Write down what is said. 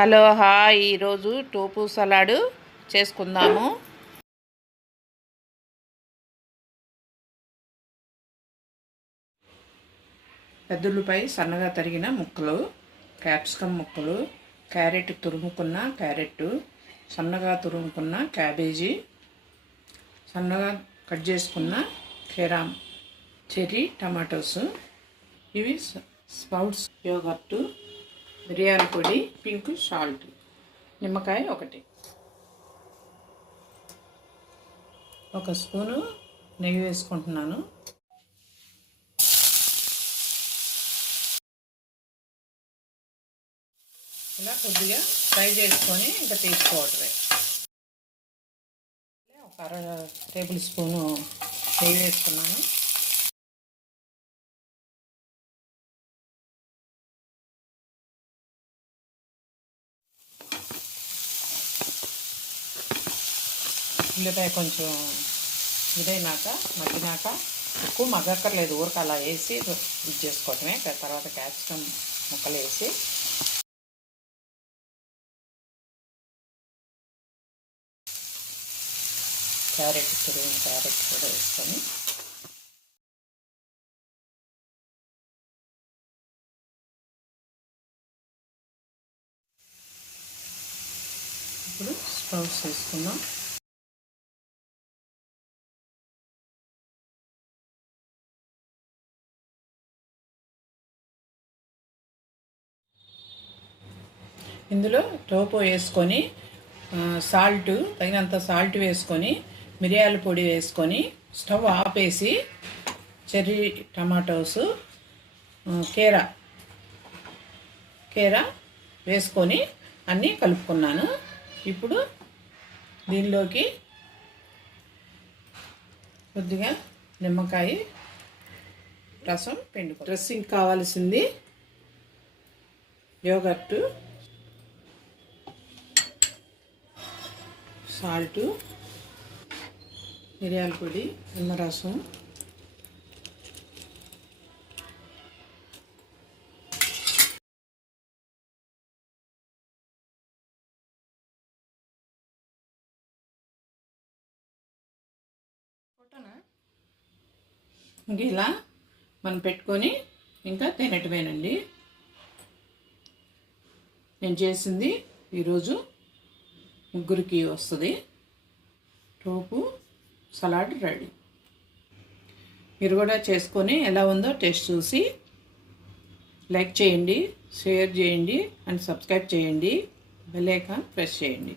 Hello hi, ఈరోజు tofu salad చేసుకుందాము. పెద్దలపై సన్నగా తరిగిన ముక్కలు, క్యాప్సికమ్ ముక్కలు, క్యారెట్ తురుముకున్న క్యారెట్, సన్నగా తురుముకున్న క్యాబేజీ, సన్నగా కట్ చేసుకున్న కేరామ్, చెర్రీ టమాటోస్, ఇవి స్ప్రౌట్స్, యోగర్టు, మిరియాల పొడి, పింక్ సాల్ట్, నిమ్మకాయ ఒకటి, ఒక స్పూను నెయ్యి వేసుకుంటున్నాను. ఇలా కొద్దిగా ఫ్రై చేసుకొని ఇంకా తీసుకోవటమే. ఒక అర టేబుల్ స్పూను నెయ్యి వేసుకున్నాను. ఉల్లిపాయ కొంచెం ఇదైనాక మగ్గినాక, ఎక్కువ మగ్గక్కర్లేదు, ఊరికి అలా వేసి ఇది చేసుకోవటమే. తర్వాత క్యాప్సికమ్ ముక్కలు వేసి క్యారెట్ తురిగిన క్యారెట్ కూడా వేసుకొని ఇప్పుడు స్ప్రౌట్స్ వేసుకుందాం. ఇందులో టోపు వేసుకొని సాల్ట్ తగినంత సాల్ట్ వేసుకొని, మిరియాల పొడి వేసుకొని స్టవ్ ఆపేసి, చెర్రీ టమాటోస్, కేరా వేసుకొని అన్నీ కలుపుకున్నాను. ఇప్పుడు దీనిలోకి కొద్దిగా నిమ్మకాయ రసం డ్రెస్సింగ్ కావాల్సింది యోగర్టు, సాల్టు, మిరియాల పొడి, నిమ్మరసం, ఇలా మనం పెట్టుకొని ఇంకా తినటమేనండి. నేను చేసింది ఈరోజు ముగ్గురికి వస్తుంది. Tofu salad ready. మీరు కూడా చేసుకొని ఎలా ఉందో టేస్ట్ చూసి లైక్ చేయండి, షేర్ చేయండి అండ్ సబ్స్క్రైబ్ చేయండి. బెల్ ఐకాన్ ప్రెస్ చేయండి.